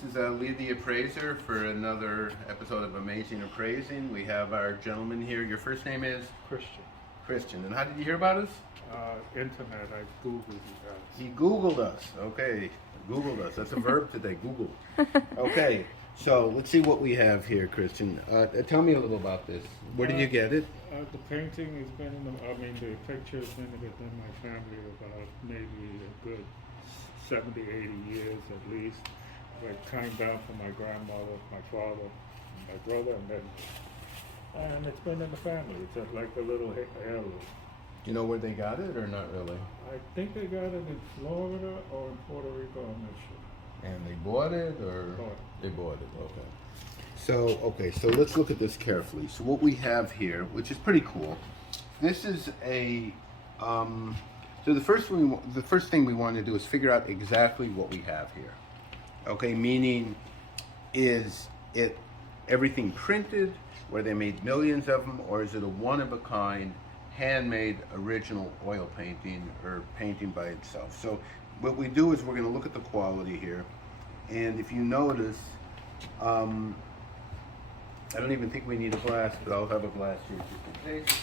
This is Lee the Appraiser for another episode of Amazing Appraising. We have our gentleman here. Your first name is? Christian. Christian. And how did you hear about us? Internet. I Googled you guys. He Googled us. Okay. Googled us. That's a verb today. Google. Okay. So let's see what we have here, Christian. Tell me a little about this. Where did you get it? The painting has been the picture has been within my family about maybe a good 70, 80 years at least. I came down from my grandmother, my father, and my brother, and it's been in the family. It's like a little heirloom. Do you know where they got it or not really? I think they got it in Florida or in Puerto Rico, I'm not sure. And they bought it or? Bought it. They bought it, okay. So let's look at this carefully. So what we have here, which is pretty cool, this is a, so the first thing we want to do is figure out exactly what we have here. Okay, meaning, is it everything printed, where they made millions of them, or is it a one-of-a-kind, handmade, original oil painting, or painting by itself? So what we do is we're going to look at the quality here, and if you notice, I don't even think we need a glass, but I'll have a glass here just in case.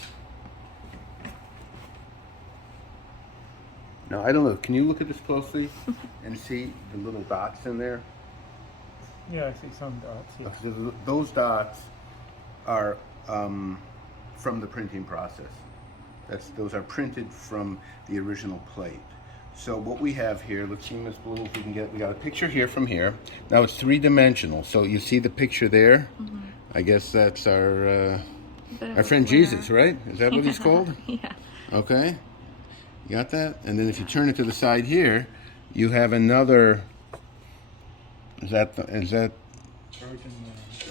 Now, I don't know, can you look at this closely and see the little dots in there? Yeah, I see some dots. Yeah. Those dots are from the printing process. Those are printed from the original plate. So what we have here, let's see, Miss Blue, if we can we got a picture here from here. Now it's three-dimensional, so you see the picture there? Mm-hmm. I guess that's our friend Jesus, right? Is that what he's called? Yeah. Okay. You got that? And then if you turn it to the side here, you have another, is that Virgin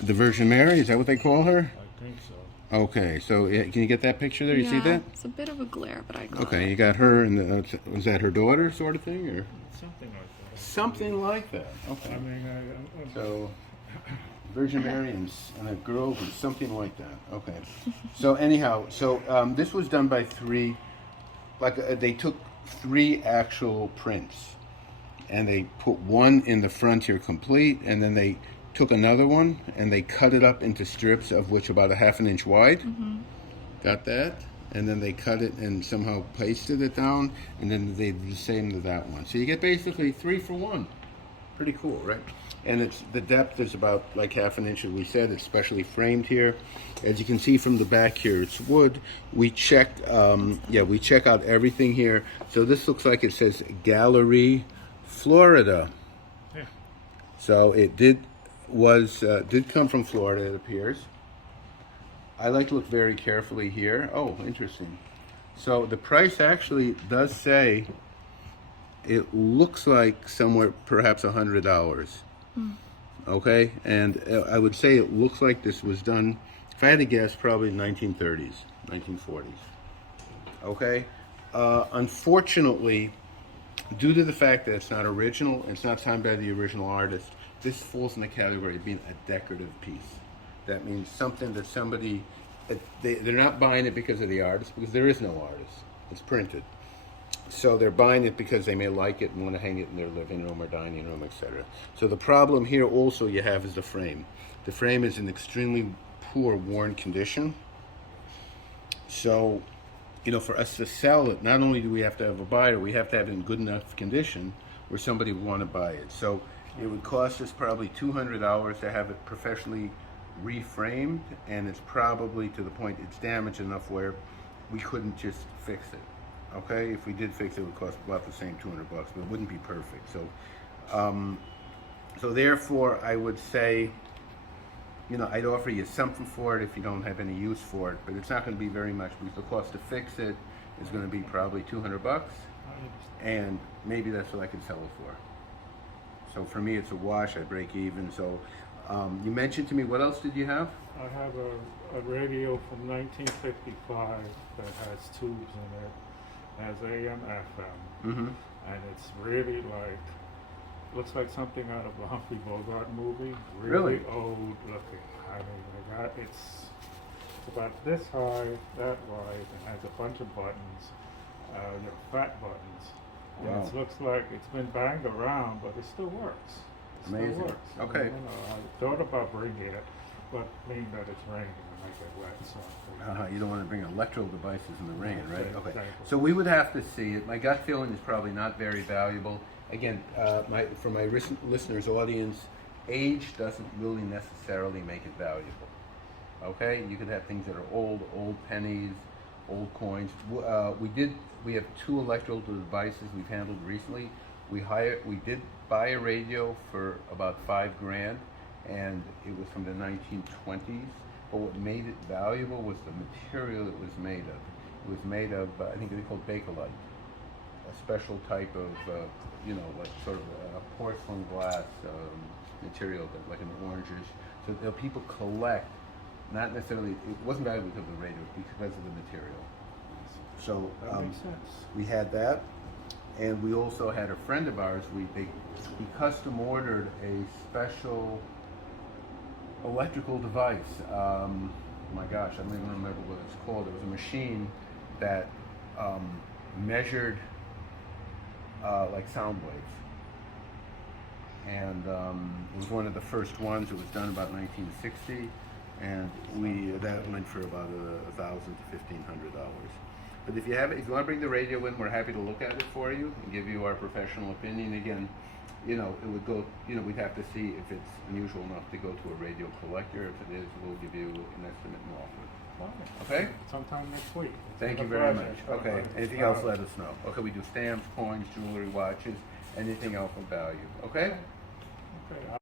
the Virgin Mary? Is that what they call her? I think so. Okay, so can you get that picture there? You see that? It's a bit of a glare, but I got Okay, it. you got her, and was that her daughter sort of thing? Or Something like that. something like that. Okay. I mean, So, Virgin Mary and a girl or something like that. Okay. So anyhow, this was done by three, they took three actual prints, and they put one in the front here complete, and then they took another one, and they cut it up into strips of which about a ½ inch wide. Mm-hmm. Got that? And then they cut it and somehow pasted it down, and then they did the same to that one. So you get basically 3 for 1. Pretty cool, right? And the depth is about like ½ inch, as we said. It's specially framed here. As you can see from the back here, it's wood. We checked, we check out everything here. So this looks like it says Gallery, Florida. Yeah. So it did come from Florida, it appears. I like to look very carefully here. Oh, interesting. So the price actually does say, it looks like somewhere perhaps $100. Okay, and I would say it looks like this was done, if I had to guess, probably 1930s, 1940s. Okay, unfortunately, due to the fact that it's not original, and it's not signed by the original artist, this falls in the category of being a decorative piece. That means something that somebody, they're not buying it because of the artist, because there is no artist. It's printed. So they're buying it because they may like it and want to hang it in their living room or dining room, etc. So the problem here also you have is the frame. The frame is in extremely poor, worn condition. So, for us to sell it, not only do we have to have a buyer, we have to have it in good enough condition where somebody would want to buy it. So it would cost us probably $200 to have it professionally reframed, and it's probably to the point it's damaged enough where we couldn't just fix it. Okay, if we did fix it, it would cost about the same $200, but it wouldn't be perfect. So therefore, I would say, I'd offer you something for it if you don't have any use for it, but it's not going to be very much because the cost to fix it is going to be probably $200, and maybe that's what I could sell it for. So for me, it's a wash. I break even. So you mentioned to me, what else did you have? I have a radio from 1955 that has tubes in it. Has AM, FM, and it's really looks like something out of a Humphrey Bogart movie. Really old looking. I mean, it's about this high, that wide, and has a bunch of buttons, fat buttons. And Wow. it looks like it's been banged around, but it still works. Still Amazing. works. So, Okay. you know, I thought about bringing it, but being that it's raining and I get wet, so. You don't want to bring electrical devices in the rain, right? Yeah, Okay. exactly. So we would have to see it. My gut feeling is probably not very valuable. Again, for my listeners' audience, age doesn't really necessarily make it valuable. Okay, you could have things that are old pennies, old coins. We have 2 electrical devices we've handled recently. We did buy a radio for about $5,000, and it was from the 1920s. But what made it valuable was the material it was made of. It was made of, I think they called Bakelite, a special type of, like sort of a porcelain glass material, that, like an orangish. So people collect, not necessarily, it wasn't valuable because of the radio, because of the material. So That makes sense. we had that, and we also had a friend of ours, we custom ordered a special electrical device. My gosh, I don't even remember what it's called. It was a machine that measured like sound waves, and it was one of the first ones. It was done about 1960, and that went for about $1,000 to $1,500. But if you want to bring the radio in, we're happy to look at it for you and give you our professional opinion. Again, it would go, we'd have to see if it's unusual enough to go to a radio collector. If it is, we'll give you an estimate and offer. Okay? Sometime next week. Thank you very much. Okay. Anything else, let us know. Okay, we do stamps, coins, jewelry, watches, anything else of value. Okay? Okay.